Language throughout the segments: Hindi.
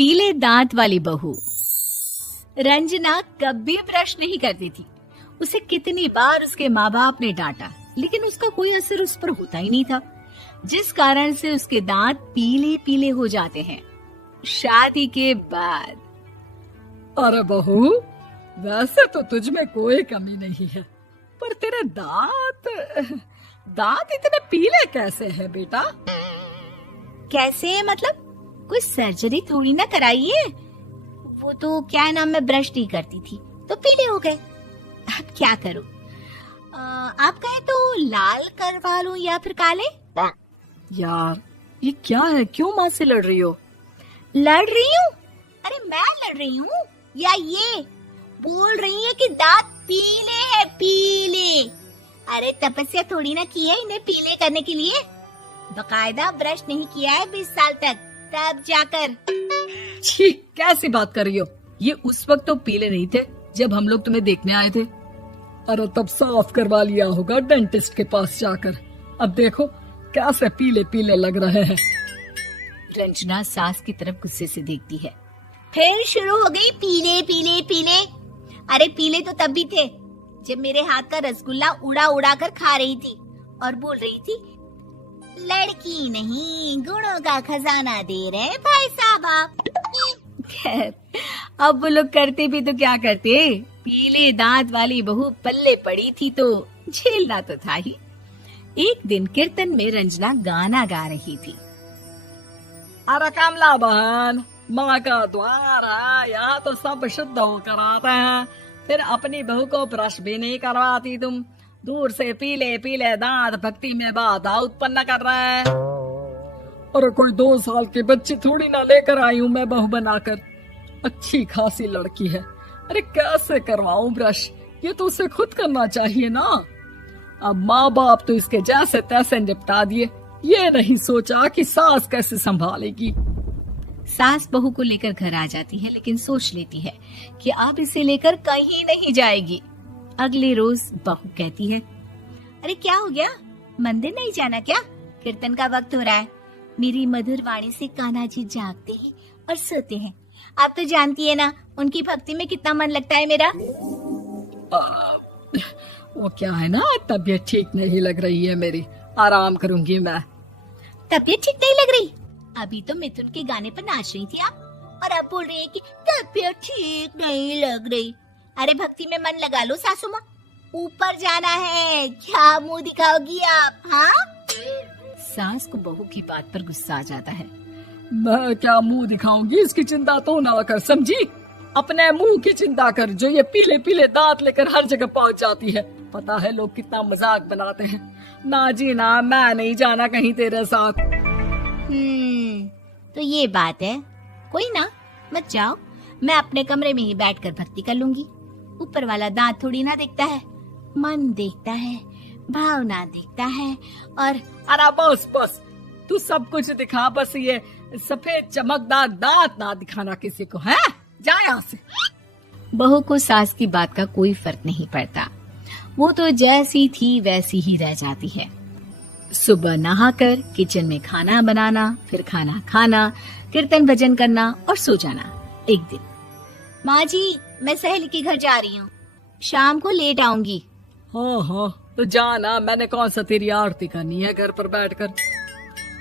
पीले दांत वाली बहू। रंजना कभी ब्रश नहीं करती थी। उसे कितनी बार उसके माँ बाप ने डांटा, लेकिन उसका कोई असर उस पर होता ही नहीं था, जिस कारण से उसके दांत पीले पीले हो जाते हैं। शादी के बाद। अरे बहू, वैसे तो तुझ में कोई कमी नहीं है, पर तेरे दांत इतने पीले कैसे हैं बेटा? कैसे मतलब? कोई सर्जरी थोड़ी ना कराई है। वो तो क्या नाम, मैं ब्रश नहीं करती थी तो पीले हो गए। अब क्या करूं? आप कहें तो लाल करवा लूं या फिर काले? यार ये क्या है, क्यों माँ से लड़ रही हो? लड़ रही हूँ? अरे मैं लड़ रही हूँ या ये बोल रही है कि दांत पीले हैं, पीले। अरे तपस्या थोड़ी ना की है इन्हें पीले करने के लिए। बकायदा ब्रश नहीं किया है 20 साल तक, तब जाकर। छी, कैसी बात कर रही हो? ये उस वक्त तो पीले नहीं थे जब हम लोग तुम्हें देखने आए थे। अरे तब साफ करवा लिया होगा डेंटिस्ट के पास जाकर। अब देखो कैसे पीले पीले लग रहे हैं। रंजना सास की तरफ गुस्से से देखती है। फिर शुरू हो गई पीले पीले पीले। अरे पीले तो तब भी थे जब मेरे हाथ का रसगुल्ला उड़ा उड़ा कर खा रही थी और बोल रही थी, लड़की नहीं गुणों का खजाना दे रहे भाई साहब आप। खैर, अब वो लोग करते भी तो क्या करते, पीले दांत वाली बहू पल्ले पड़ी थी तो झेलना तो था ही। एक दिन कीर्तन में रंजना गाना गा रही थी। अरे कमला बहन, माँ का द्वार है, यहाँ तो सब शुद्ध होकर आते हैं, फिर अपनी बहू को ब्रश भी नहीं करवाती तुम। दूर से पीले पीले दांत भक्ति में बाधा उत्पन्न कर रहे हैं। अरे कोई 2 साल के बच्चे थोड़ी ना लेकर आई हूँ मैं बहू बनाकर। अच्छी खासी लड़की है, अरे कैसे करवाऊं ब्रश? ये तो उसे खुद करना चाहिए ना। अब माँ बाप तो इसके जैसे तैसे निपटा दिए, ये नहीं सोचा कि सास कैसे संभालेगी। सास बहू को लेकर घर आ जाती है, लेकिन सोच लेती है कि अब इसे लेकर कहीं नहीं जाएगी। अगले रोज बहू कहती है, अरे क्या हो गया, मंदिर नहीं जाना क्या? कीर्तन का वक्त हो रहा है। मेरी मधुर वाणी से कान्हा जी जागते हैं और सोते हैं। आप तो जानती है ना उनकी भक्ति में कितना मन लगता है मेरा। वो क्या है ना, तबीयत ठीक नहीं लग रही है मेरी, आराम करूंगी मैं। तबीयत ठीक नहीं लग रही? अभी तो मिथुन के गाने पर नाच रही थी आप, और अब बोल रही है कि तबीयत ठीक नहीं लग रही। अरे भक्ति में मन लगा लो सासू माँ, ऊपर जाना है, क्या मुंह दिखाओगी आप? हाँ? सास को बहू की बात पर गुस्सा आ जाता है। मैं क्या मुंह दिखाऊंगी, इसकी चिंता तो ना कर, समझी? अपने मुंह की चिंता कर, जो ये पीले पीले दांत लेकर हर जगह पहुंच जाती है। पता है लोग कितना मजाक बनाते हैं। ना जी ना, मैं नहीं जाना कहीं तेरे साथ। तो ये बात है। कोई ना, मत जाओ, मैं अपने कमरे में ही बैठकर भक्ति कर लूंगी। ऊपर वाला दांत थोड़ी ना देखता है, मन देखता है, भावना देखता है। और अरे बस बस, तू सब कुछ दिखा, बस ये सफेद चमकदार दांत ना दिखाना किसी को, है? जा यहाँ से। बहू को सास की बात का कोई फर्क नहीं पड़ता, वो तो जैसी थी वैसी ही रह जाती है। सुबह नहाकर किचन में खाना बनाना, फिर खाना खाना, कीर्तन भजन करना और सो जाना। एक दिन, माँ जी मैं सहेली के घर जा रही हूँ, शाम को लेट आऊंगी। हाँ हाँ तो जाना, मैंने कौन सा तेरी आरती करनी है घर पर बैठकर।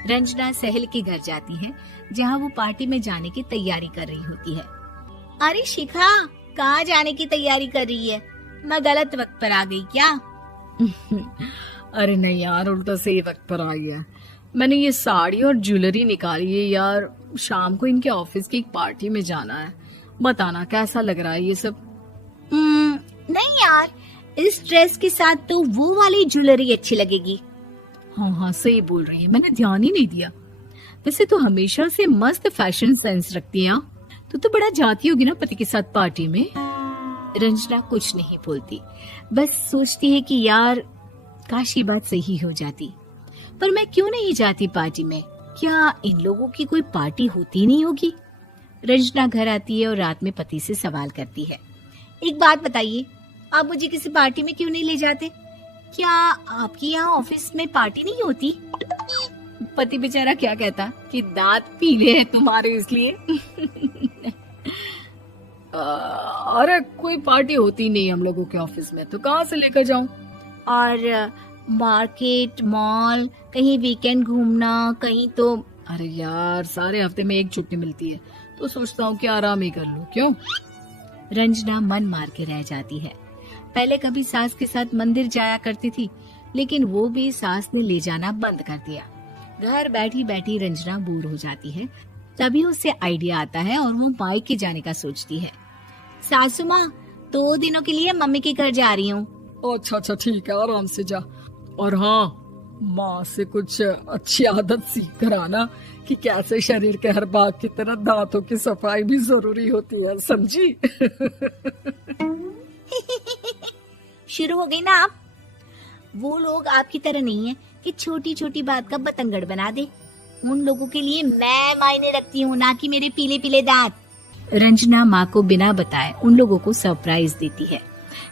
रंजना सहेली के घर जाती है, जहाँ वो पार्टी में जाने की तैयारी कर रही होती है। अरे शिखा, कहाँ जाने की तैयारी कर रही है? मैं गलत वक्त पर आ गई क्या? अरे नहीं यार, उल्टा सही वक्त पर आ गया। मैंने ये साड़ी और ज्वेलरी निकाली है यार, शाम को इनके ऑफिस की एक पार्टी में जाना है। बताना कैसा लग रहा है ये सब? नहीं यार, इस ड्रेस के साथ तो वो वाली ज्वेलरी अच्छी लगेगी। हाँ हाँ सही बोल रही है, मैंने ध्यान ही नहीं दिया। वैसे तो हमेशा से मस्त फैशन सेंस रखती है। तो बड़ा जाती होगी ना पति के साथ पार्टी में। रंजना कुछ नहीं बोलती, बस सोचती है कि यार काश ये बात सही हो जाती, पर मैं क्यों नहीं जाती पार्टी में? क्या इन लोगों की कोई पार्टी होती नहीं होगी? रंजना घर आती है और रात में पति से सवाल करती है, एक बात बताइए, आप मुझे किसी पार्टी में क्यों नहीं ले जाते? क्या आपके यहाँ ऑफिस में पार्टी नहीं होती? पति बेचारा क्या कहता कि दांत पीले हैं तुम्हारे इसलिए। अरे कोई पार्टी होती नहीं हम लोगों के ऑफिस में, तो कहाँ से लेकर जाऊं? और मार्केट, मॉल, कहीं वीकेंड घूमना, कहीं तो। अरे यार सारे हफ्ते में एक छुट्टी मिलती है, तो सोचता हूँ कि आराम ही कर लूं। क्यों? रंजना मन मार के रह जाती है। पहले कभी सास के साथ मंदिर जाया करती थी, लेकिन वो भी सास ने ले जाना बंद कर दिया। घर बैठी बैठी रंजना बोर हो जाती है। तभी उसे आइडिया आता है और वो मायके जाने का सोचती है। सासू माँ, 2 दिनों के लिए मम्मी के घर जा रही हूँ। अच्छा ठीक है, आराम से जा। और हाँ, माँ से कुछ अच्छी आदत सीख कर आना कि कैसे शरीर के हर भाग की तरह दांतों की सफाई भी जरूरी होती है, समझी? शुरू हो गई ना आप। वो लोग आपकी तरह नहीं है कि छोटी छोटी बात का बतंगड़ बना दे। उन लोगों के लिए मैं मायने रखती हूँ, ना कि मेरे पीले पीले दांत। रंजना माँ को बिना बताए उन लोगों को सरप्राइज देती है,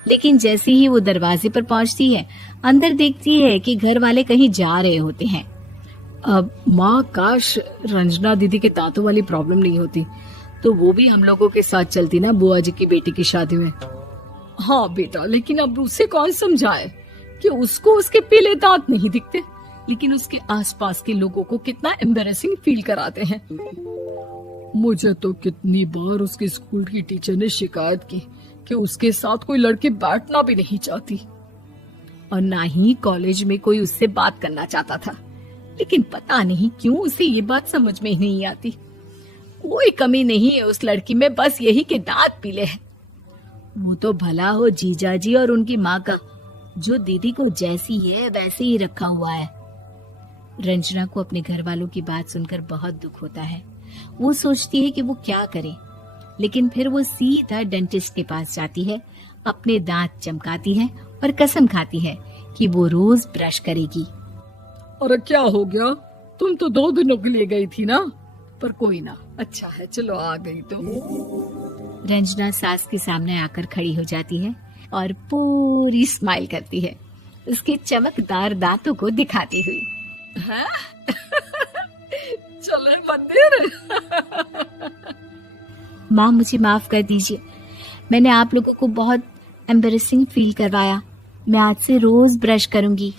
लेकिन जैसे ही वो दरवाजे पर पहुंचती है, अंदर देखती है कि घर वाले कहीं जा रहे होते हैं। अब माँ, काश रंजना दीदी के दांतों वाली प्रॉब्लम नहीं होती, तो वो भी हम लोगों के साथ चलती ना बुआ जी की बेटी की शादी में। हाँ बेटा, लेकिन अब उसे कौन समझाए कि उसको उसके पीले दांत नहीं दिखते, लेकिन उसके आसपास के लोगों को कितना एम्बैरेसिंग फील कराते हैं। मुझे तो कितनी बार उसके स्कूल की टीचर ने शिकायत की कि उसके साथ कोई लड़की बैठना भी नहीं चाहती, और ना ही कॉलेज में कोई उससे बात करना चाहता था। लेकिन पता नहीं क्यों उसे ये बात समझ में ही नहीं आती। कोई कमी नहीं है उस लड़की में, बस यही कि दांत पीले हैं। वो तो भला हो जीजाजी और उनकी माँ का, जो दीदी को जैसी है वैसे ही रखा हुआ है। रंजना को अपने घर वालों की बात सुनकर बहुत दुख होता है। वो सोचती है कि वो क्या करे, लेकिन फिर वो सीधा डेंटिस्ट के पास जाती है, अपने दांत चमकाती है और कसम खाती है कि वो रोज ब्रश करेगी। अरे क्या हो गया? तुम तो 2 दिनों के लिए गई थी ना, पर कोई ना, अच्छा है, चलो आ गई तो। रंजना सास के सामने आकर खड़ी हो जाती है और पूरी स्माइल करती है, उसके चमकदार दांतों को दिखाती हुई। चले मंदिर। माँ, मुझे माफ कर दीजिए, मैंने आप लोगों को बहुत एम्बैरेसिंग फील करवाया। मैं आज से रोज ब्रश करूंगी।